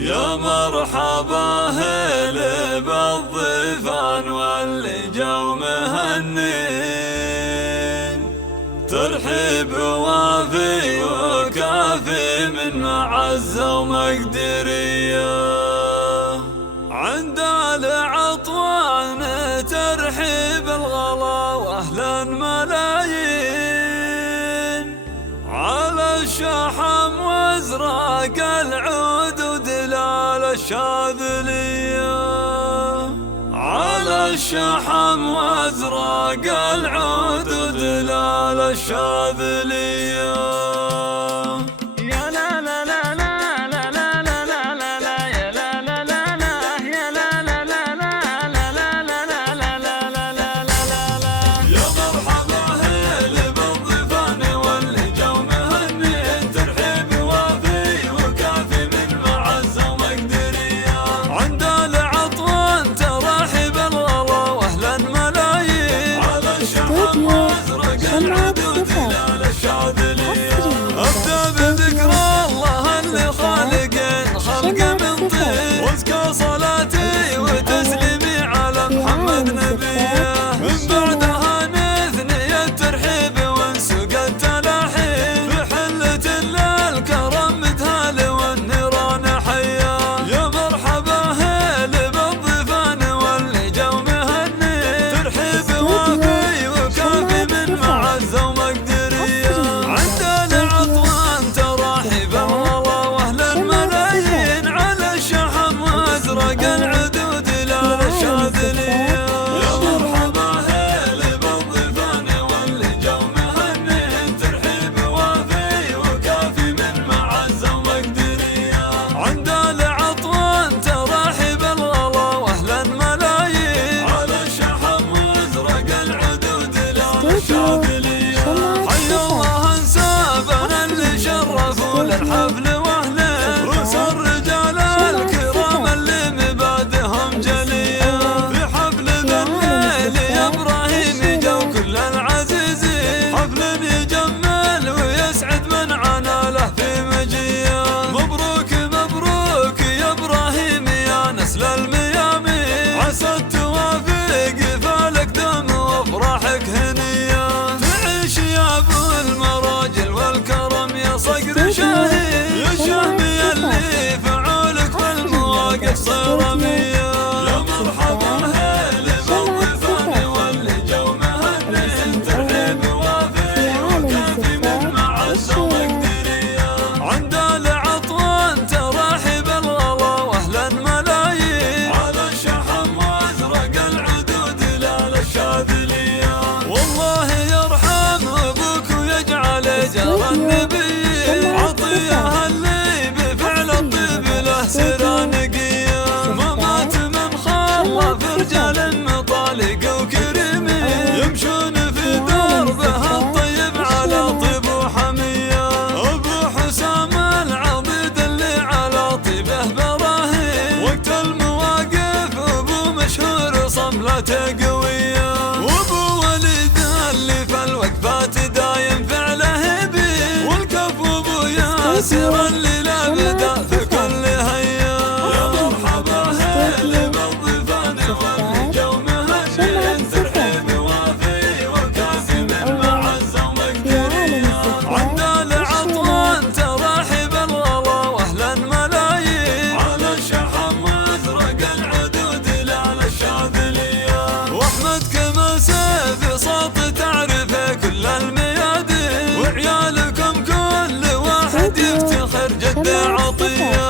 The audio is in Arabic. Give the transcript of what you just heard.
يا مرحبا هلا بالضيفان واللي جو مهنين، ترحيب وافي وكافي من معزة ومقدرية. عند العطوان ترحيب الغلا واهلا ملايين، على الشحم وازرق العود ودلال الشاذلية. على الشحم وازرق العود ودلال الشاذلية. أبدأ بذكر الله اللي خالقين خلق من طين، وازكى صلاتي وتسليمي على محمد نبيه. من بعدها نثني الترحيب ونسوق التلاحين، في حلة للكرم متهال والنيران حياه. يا مرحبا هلا بالضيفان واللي جو مهني، ترحيب وافي وكافي من معزة ومقدرية. عند العطوان تراحيب الغلا واهل الملايين، على الشحم وازرق العدود لا الشاذلية. يا مرحبا هلا بالضيفان واللي جو مهني، ترحيب وافي وكافي من معزة ومقدرية. عند العطوان تراحيب الغلا واهل الملايين، على الشحم وازرق العدود لا الشاذلية. حي الله انسابنا اللي شرفوا للحفل واهله، رؤوس الرجال الكرام اللي مبادئهم جليه. في حفل ذا الليل يا ابراهيم جو كل العزيزين، حفل يجمل ويسعد من عانى له في مجيه. مبروك مبروك يا ابراهيم يا نسل الميامين، عسى التوافيق فالك دم وافراحك هنيه. تعيش يا ابو المراجل والكرم يا صقر شاهي، يا شهمي اللي فعولك والمواقف صرامية. يا مرحبا هلا بالضيفان واللي جو مهني، ترحيب وافي وكافي من معزة ومقدرية. عند العطوان تراحيب الغلا واهل الملايين، على الشحم وازرق العدود لا الشاذلية. والله يرحم ابوك ويجعل جرى النبي، عطيه اللي بفعل الطيب له سرى نقيه. ما مات من خلف رجال مطالق وكريمين، يمشون في دربه الطيب على طيب وحميه. ابو حسام العضيد اللي على طيبه براهين، وقت المواقف ابو مشهور صملته قويه. وابو وليد اللي في الوقفات دايم فعله بيه، والكف ابو ياسر اللي لا بدا في كل هيا. يا مرحبا هلا بالضيفان واللي جو مهني، ترحيب وافي وكافي من معزة ومقدرية. عند العطوان تراحيب الغلا واهل الملايين، على الشحم وازرق العدود لا الشاذلية. واحمد كما سيف صوت تعرفه كل الميادين، وعيالكم كل واحد يفتخر جد عطيه.